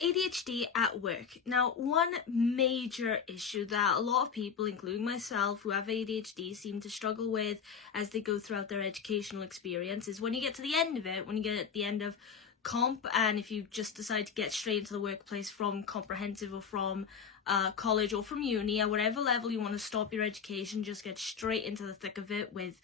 ADHD at work. Now, one major issue that a lot of people, including myself, who have ADHD seem to struggle with as they go throughout their educational experience is when you get to the end of it, when you get at the end of comp, and if you just decide to get straight into the workplace from comprehensive or from college or from uni, at whatever level you want to stop your education, just get straight into the thick of it with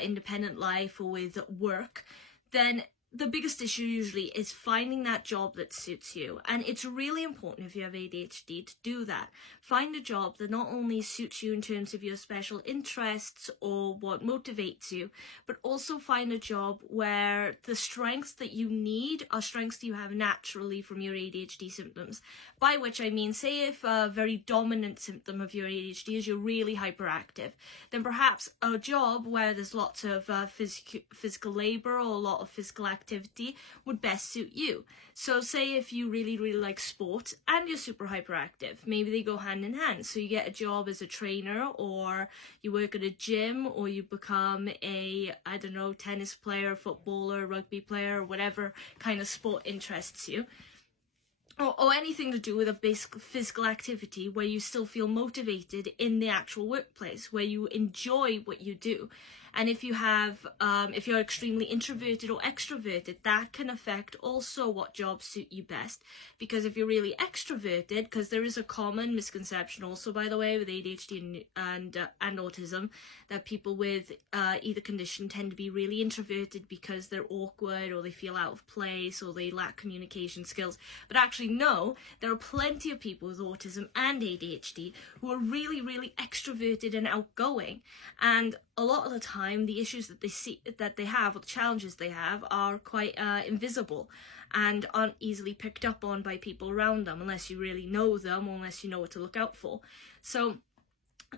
independent life or with work, then the biggest issue usually is finding that job that suits you. And it's really important if you have ADHD to do that. Find a job that not only suits you in terms of your special interests or what motivates you, but also find a job where the strengths that you need are strengths that you have naturally from your ADHD symptoms. By which I mean, say if a very dominant symptom of your ADHD is you're really hyperactive, then perhaps a job where there's lots of physical labor or a lot of physical activity would best suit you. So say if you really like sport and you're super hyperactive, maybe they go hand in hand. So you get a job as a trainer, or you work at a gym, or you become a, I don't know, tennis player, footballer, rugby player, or whatever kind of sport interests you. Or anything to do with a basic physical activity where you still feel motivated in the actual workplace, where you enjoy what you do. And if you have, if you're extremely introverted or extroverted, that can affect also what jobs suit you best. Because if you're really extroverted, because there is a common misconception also, by the way, with ADHD and autism, that people with either condition tend to be really introverted because they're awkward or they feel out of place or they lack communication skills. But actually, no, there are plenty of people with autism and ADHD who are really extroverted and outgoing. And a lot of the time, the issues that they have, or the challenges they have, are quite invisible and aren't easily picked up on by people around them unless you really know them or unless you know what to look out for. So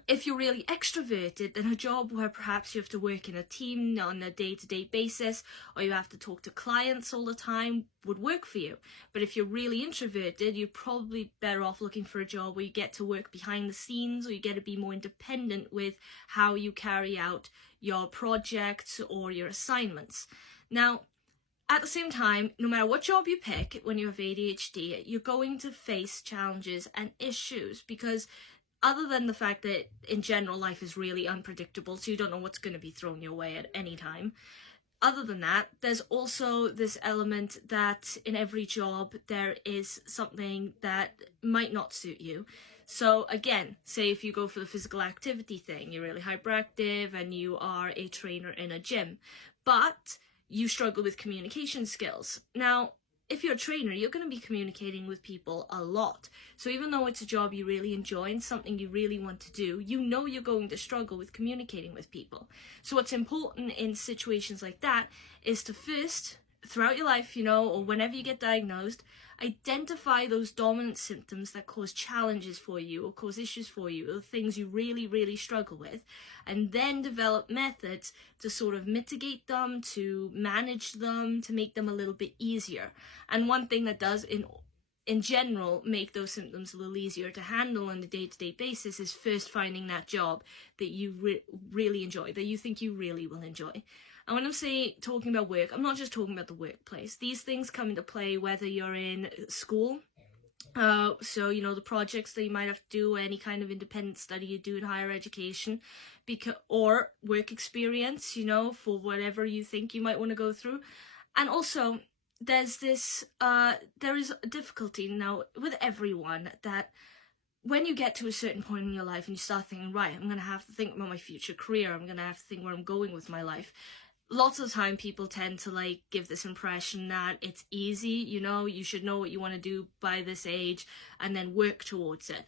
if you're really extroverted, then a job where perhaps you have to work in a team on a day-to-day basis, or you have to talk to clients all the time, would work for you. But if you're really introverted, you're probably better off looking for a job where you get to work behind the scenes, or you get to be more independent with how you carry out your projects or your assignments. Now, at the same time, no matter what job you pick when you have ADHD, you're going to face challenges and issues, because other than the fact that in general life is really unpredictable, so you don't know what's going to be thrown your way at any time. Other than that, there's also this element that in every job there is something that might not suit you. So again, say if you go for the physical activity thing, you're really hyperactive and you are a trainer in a gym, but you struggle with communication skills. Now, if you're a trainer, you're going to be communicating with people a lot. So even though it's a job you really enjoy and something you really want to do, you know you're going to struggle with communicating with people. So what's important in situations like that is to first, throughout your life, or whenever you get diagnosed, identify those dominant symptoms that cause challenges for you or cause issues for you, or the things you really struggle with, and then develop methods to sort of mitigate them, to manage them, to make them a little bit easier. And one thing that does in general make those symptoms a little easier to handle on a day-to-day basis is first finding that job that you really enjoy, that you think you really will enjoy. And when I'm talking about work, I'm not just talking about the workplace. These things come into play whether you're in school, so the projects that you might have to do, any kind of independent study you do in higher education, or work experience, for whatever you think you might want to go through. And also, there is a difficulty now with everyone that when you get to a certain point in your life and you start thinking, right, I'm going to have to think about my future career, I'm going to have to think where I'm going with my life. Lots of the time people tend to give this impression that it's easy, you should know what you want to do by this age and then work towards it.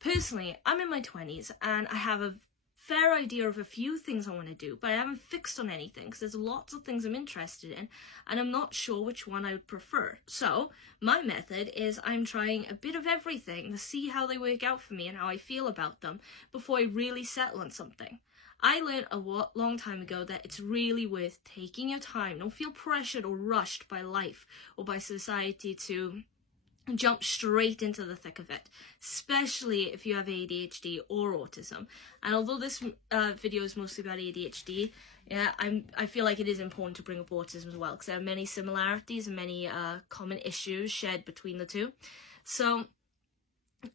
Personally, I'm in my 20s and I have a fair idea of a few things I want to do, but I haven't fixed on anything because there's lots of things I'm interested in and I'm not sure which one I would prefer. So my method is I'm trying a bit of everything to see how they work out for me and how I feel about them before I really settle on something. I learned a long time ago that it's really worth taking your time. Don't feel pressured or rushed by life or by society to jump straight into the thick of it, especially if you have ADHD or autism. And although this video is mostly about ADHD, yeah, I feel like it is important to bring up autism as well, because there are many similarities and many common issues shared between the two. So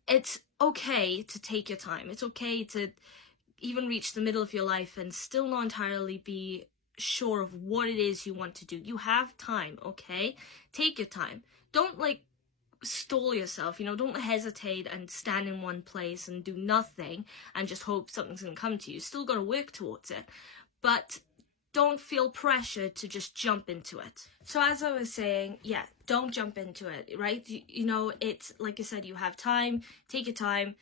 it's okay to take your time. It's okay to even reach the middle of your life and still not entirely be sure of what it is you want to do. You have time, okay? Take your time. Don't stall yourself, don't hesitate and stand in one place and do nothing and just hope something's going to come to you. Still got to work towards it, but don't feel pressure to just jump into it. So as I was saying, yeah, don't jump into it, right? It's like I said, you have time. Take your time.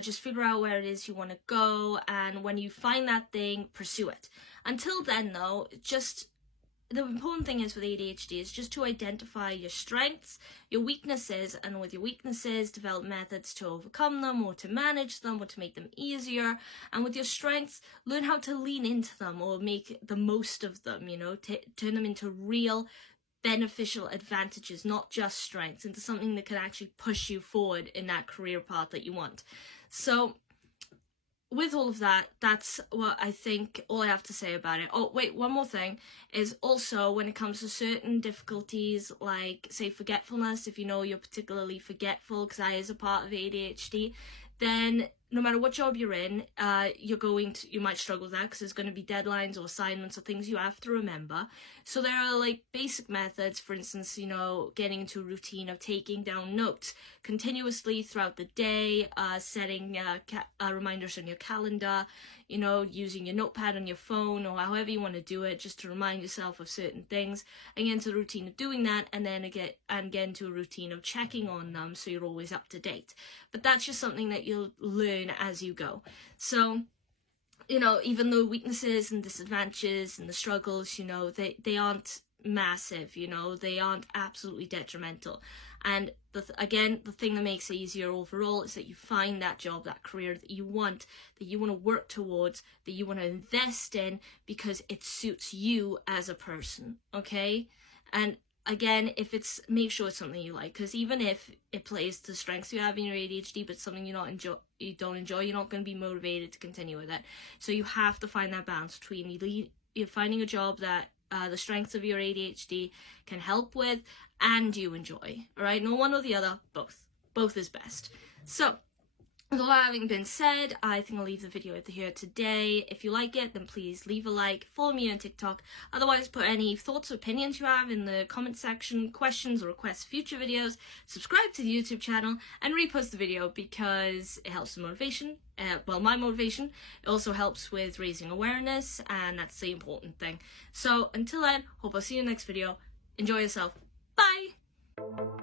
Just figure out where it is you want to go, and when you find that thing, pursue it. Until then, though, the important thing is with ADHD is just to identify your strengths, your weaknesses, and with your weaknesses, develop methods to overcome them or to manage them or to make them easier. And with your strengths, learn how to lean into them or make the most of them, turn them into real beneficial advantages, not just strengths, into something that can actually push you forward in that career path that you want. So with all of that, that's what I think all I have to say about it. Oh, wait, one more thing is also when it comes to certain difficulties, like, say, forgetfulness, if you're particularly forgetful, because that is a part of ADHD, then no matter what job you're in, you might struggle with that because there's going to be deadlines or assignments or things you have to remember. So there are basic methods, for instance, getting into a routine of taking down notes continuously throughout the day, setting reminders on your calendar, using your notepad on your phone or however you want to do it, just to remind yourself of certain things, and get into the routine of doing that, and then get into a routine of checking on them so you're always up to date. But that's just something that you'll learn as you go. So even though weaknesses and disadvantages and the struggles, they aren't massive, they aren't absolutely detrimental. And the thing that makes it easier overall is that you find that job, that career that you want to work towards, that you want to invest in, because it suits you as a person, okay? And again, make sure it's something you like, because even if it plays to strengths you have in your ADHD, but something you don't enjoy, you're not going to be motivated to continue with it. So you have to find that balance between you're finding a job that the strengths of your ADHD can help with and you enjoy, all right? No one or the other, both is best. So with all that having been said, I think I'll leave the video here today. If you like it, then please leave a like, follow me on TikTok. Otherwise, put any thoughts or opinions you have in the comment section, questions or requests for future videos, subscribe to the YouTube channel, and repost the video because it helps the motivation. My motivation. It also helps with raising awareness, and that's the important thing. So until then, hope I'll see you in the next video. Enjoy yourself. Bye!